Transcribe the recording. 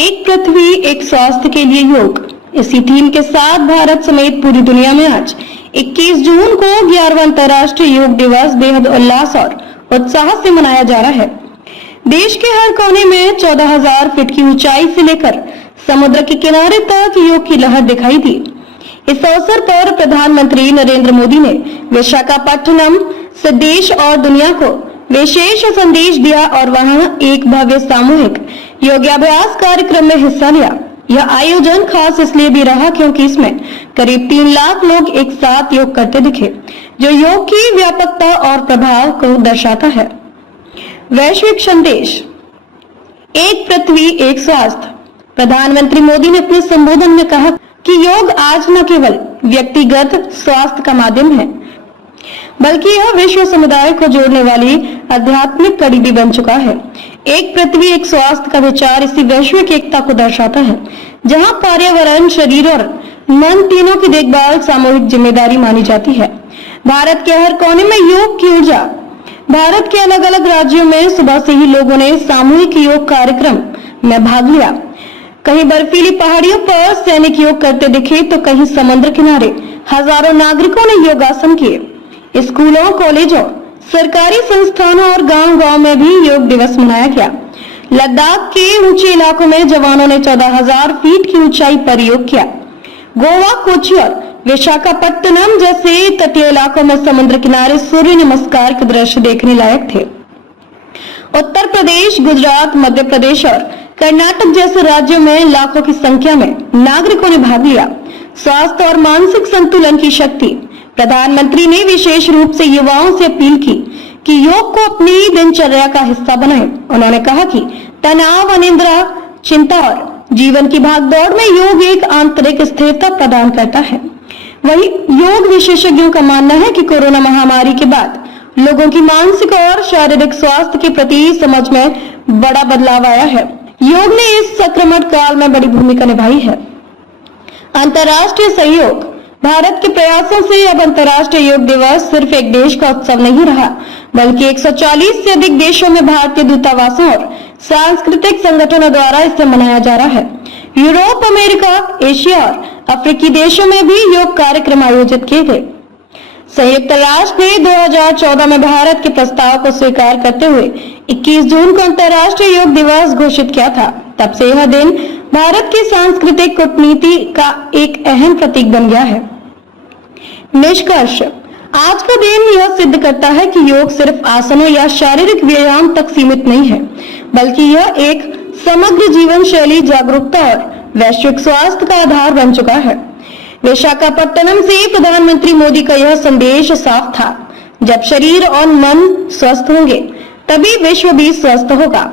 एक पृथ्वी एक स्वास्थ्य के लिए योग, इसी थीम के साथ भारत समेत पूरी दुनिया में आज 21 जून को 11वां अंतर्राष्ट्रीय योग दिवस बेहद उल्लास और उत्साह से मनाया जा रहा है। देश के हर कोने में 14,000 फीट की ऊंचाई से लेकर समुद्र के किनारे तक योग की लहर दिखाई दी। इस अवसर पर प्रधानमंत्री नरेंद्र मोदी ने विशाखापट्टनम से देश और दुनिया को विशेष संदेश दिया और वहां एक भव्य सामूहिक योगाभ्यास कार्यक्रम में हिस्सा लिया। यह आयोजन खास इसलिए भी रहा क्योंकि इसमें करीब 3 लाख लोग एक साथ योग करते दिखे, जो योग की व्यापकता और प्रभाव को दर्शाता है। वैश्विक संदेश, एक पृथ्वी एक स्वास्थ्य। प्रधानमंत्री मोदी ने अपने संबोधन में कहा कि योग आज न केवल व्यक्तिगत स्वास्थ्य का माध्यम है, बल्कि यह विश्व समुदाय को जोड़ने वाली आध्यात्मिक कड़ी भी बन चुका है। एक पृथ्वी एक स्वास्थ्य का विचार इसी वैश्विक एकता को दर्शाता है, जहां पर्यावरण, शरीर और मन तीनों की देखभाल सामूहिक जिम्मेदारी मानी जाती है। भारत के हर कोने में योग की ऊर्जा। भारत के अलग अलग राज्यों में सुबह से ही लोगों ने सामूहिक योग कार्यक्रम में भाग लिया। कहीं बर्फीली पहाड़ियों पर सैनिक योग करते दिखे तो कहीं समुद्र किनारे हजारों नागरिकों ने योगासन किए। स्कूलों, कॉलेजों, सरकारी संस्थानों और गांव-गांव में भी योग दिवस मनाया गया। लद्दाख के ऊंचे इलाकों में जवानों ने 14,000 फीट की ऊंचाई पर योग किया। गोवा, कोच्चि और विशाखापट्टनम जैसे तटीय इलाकों में समुद्र किनारे सूर्य नमस्कार के दृश्य देखने लायक थे। उत्तर प्रदेश, गुजरात, मध्य प्रदेश और कर्नाटक जैसे राज्यों में लाखों की संख्या में नागरिकों ने भाग लिया। स्वास्थ्य और मानसिक संतुलन की शक्ति। प्रधानमंत्री ने विशेष रूप से युवाओं से अपील की कि योग को अपनी दिनचर्या का हिस्सा बनाएं। उन्होंने कहा कि तनाव, अनिद्रा, चिंता और जीवन की भागदौड़ में योग एक आंतरिक स्थिरता प्रदान करता है। वहीं योग विशेषज्ञों का मानना है कि कोरोना महामारी के बाद लोगों की मानसिक और शारीरिक स्वास्थ्य के प्रति समझ में बड़ा बदलाव आया है। योग ने इस संक्रमण काल में बड़ी भूमिका निभाई है। अंतर्राष्ट्रीय सहयोग। भारत के प्रयासों से अब अंतर्राष्ट्रीय योग दिवस सिर्फ एक देश का उत्सव नहीं रहा, बल्कि 140 से अधिक देशों में भारतीय दूतावासों और सांस्कृतिक संगठनों द्वारा इसे मनाया जा रहा है। यूरोप, अमेरिका, एशिया और अफ्रीकी देशों में भी योग कार्यक्रम आयोजित किए गए। संयुक्त राष्ट्र ने 2014 में भारत के प्रस्ताव को स्वीकार करते हुए 21 जून को अंतर्राष्ट्रीय योग दिवस घोषित किया था। तब से यह दिन भारत की सांस्कृतिक कूटनीति का एक अहम प्रतीक बन गया है। निष्कर्ष, आज का दिन यह सिद्ध करता है कि योग सिर्फ आसनों या शारीरिक व्यायाम तक सीमित नहीं है, बल्कि यह एक समग्र जीवन शैली, जागरूकता और वैश्विक स्वास्थ्य का आधार बन चुका है। विशाखापट्टनम से प्रधानमंत्री मोदी का यह संदेश साफ था, जब शरीर और मन स्वस्थ होंगे तभी विश्व भी स्वस्थ होगा।